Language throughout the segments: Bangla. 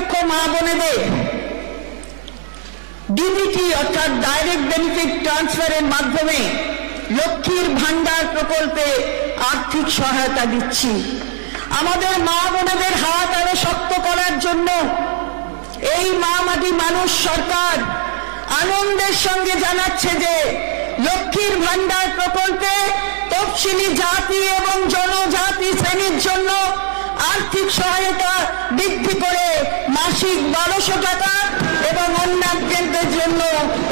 লক্ষ মা বোনেদের ডিবিটি অর্থাৎ ডাইরেক্ট বেনিফিট ট্রান্সফারের মাধ্যমে লক্ষ্মীর ভান্ডার প্রকল্পে আর্থিক সহায়তা দিচ্ছি। আমাদের মা বোনেদের হাত আরো শক্ত করার জন্য এই মা মাটি মানুষ সরকার আনন্দের সঙ্গে জানাচ্ছে যে লক্ষ্মীর ভান্ডার প্রকল্পে তফসিলি জাতি এবং জনজাতি শ্রেণীর জন্য আর্থিক সহায়তা বৃদ্ধি করে মাসিক 1200 টাকা এবং অন্যান্যদের জন্য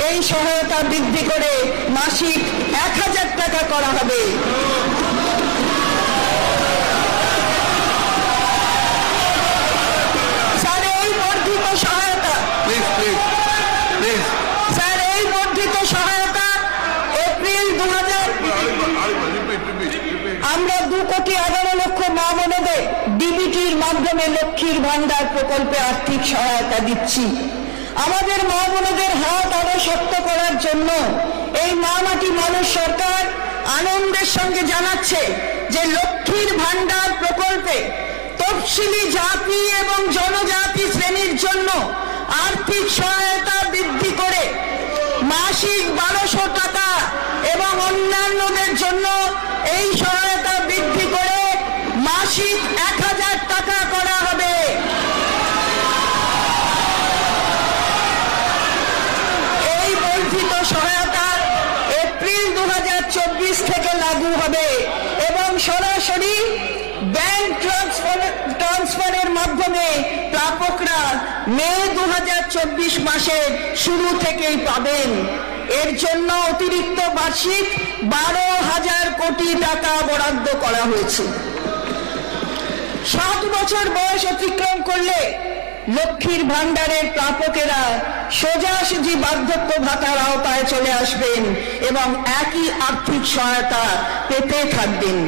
এই সহায়তা বৃদ্ধি করে মাসিক 1000 টাকা করা হবে। স্যার এই বর্ধিত সহায়তা স্যার এই বর্ধিত সহায়তা এপ্রিল 2000 আমরা 2,11,00,000 মা বোনেদের ডিবিটির মাধ্যমে লক্ষ্মীর ভান্ডার প্রকল্পে আর্থিক সহায়তা দিচ্ছি। আমাদের মা বোনেদের হাত আরো শক্ত করার জন্য এই মা মাটি মানুষ সরকার আনন্দের সঙ্গে জানাচ্ছে যে লক্ষ্মীর ভান্ডার প্রকল্পে তফসিলি জাতি এবং জনজাতি শ্রেণীর জন্য আর্থিক সহায়তা বৃদ্ধি করে মাসিক 1200 টাকা এবং অন্যান্যদের জন্য এই সহায়তা বৃদ্ধি করে মাসিক 1000 টাকা করা হবে। এই বর্ধিত সহায়তা এপ্রিল 2024 থেকে লাগু হবে এবং সরাসরি ব্যাংক ট্রান্সফারের মাধ্যমে প্রাপকরা মে 2024 মাসের শুরু থেকেই পাবেন। এর জন্য অতিরিক্ত বার্ষিক 12,000 কোটি টাকা বরাদ্দ করা হয়েছে। 7 বছর বয়স অতিক্রম করলে লক্ষ্মীর ভান্ডারের প্রাপকেরা সোজাসুজি বার্ধক্য ভাতার আওতায় চলে আসবেন এবং একই আর্থিক সহায়তা পেতে থাকবেন।